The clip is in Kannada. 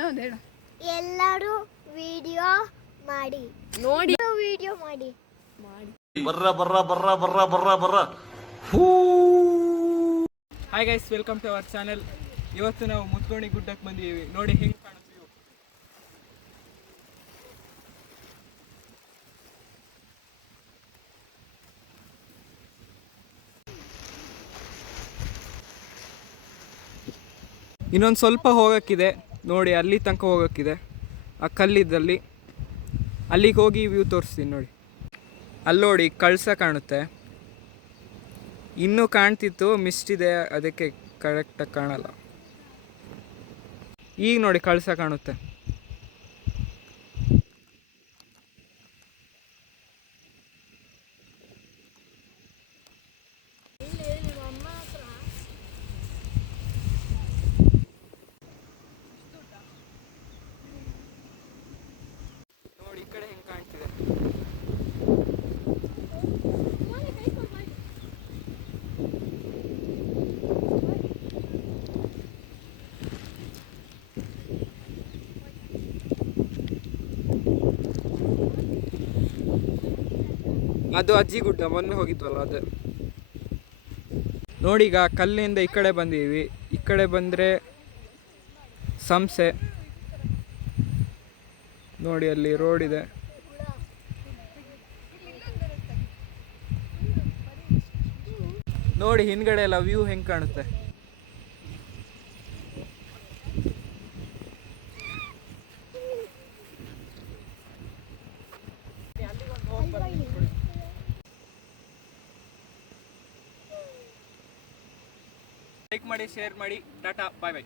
ಏನೋ ಒಂದು ಹೇಳು. ಎಲ್ಲರೂ ವಿಡಿಯೋ ಮಾಡಿ ನೋಡಿ ವಿಡಿಯೋ ಮಾಡಿ ಬರ್ರ ಬರ್ರ ಬರ್ರ ಬರ್ರ ಬರ್ರ ಬರ್ರ. Hi guys, welcome to our channel. ಇವತ್ತು ನಾವು ಮುತ್ಕೋಣಿ ಗುಡ್ಡಕ್ಕೆ ಬಂದಿದ್ದೀವಿ. ನೋಡಿ ಹೆಂಗೆ ಕಾಣುತ್ತೆ ವ್ಯೂ. ಇನ್ನೊಂದು ಸ್ವಲ್ಪ ಹೋಗೋಕ್ಕಿದೆ ನೋಡಿ, ಅಲ್ಲಿ ತನಕ ಹೋಗೋಕ್ಕಿದೆ. ಆ ಕಲ್ಲಿದ್ದಲ್ಲಿ ಅಲ್ಲಿಗೆ ಹೋಗಿ ವ್ಯೂ ತೋರಿಸ್ತೀನಿ ನೋಡಿ. ಅಲ್ಲಿ ನೋಡಿ ಕಳಸ ಕಾಣುತ್ತೆ. ಇನ್ನೂ ಕಾಣ್ತಿತ್ತು, ಮಿಸ್ಟ್ ಇದೆ, ಅದಕ್ಕೆ ಕರೆಕ್ಟಾಗಿ ಕಾಣಲ್ಲ. ಈಗ ನೋಡಿ ಕಳಸ ಕಾಣುತ್ತೆ. ನೋಡಿ ಈ ಕಡೆ ಹೆಂಗೆ ಕಾಣ್ತಿದೆ. ಅದು ಅಜ್ಜಿ ಗುಡ್ಡ, ಮೊನ್ನೆ ಹೋಗಿದ್ವಲ್ಲ ಅದು. ನೋಡಿ ಈಗ ಕಲ್ಲಿಂದ ಈ ಕಡೆ ಬಂದೀವಿ. ಈ ಕಡೆ ಬಂದರೆ ಸಂಸೆ ನೋಡಿ, ಅಲ್ಲಿ ರೋಡ್ ಇದೆ. ನೋಡಿ ಹಿಂದ್ಗಡೆ ಎಲ್ಲ ವ್ಯೂ ಹೆಂಗೆ ಕಾಣುತ್ತೆ. ಲೈಕ್ ಮಾಡಿ, ಶೇರ್ ಮಾಡಿ. ಟಾಟಾ, ಬಾಯ್ ಬಾಯ್.